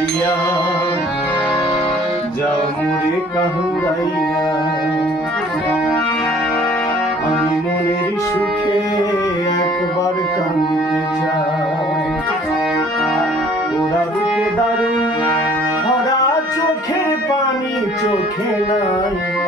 আসিয়া যাও মোরে কাহুরাইয়া। আমি মনের সুখে একবার কাঁদতে চাই। ওরা বুকে দারু ভরা চোখের পানি, চোখে নাই।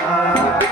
Ah.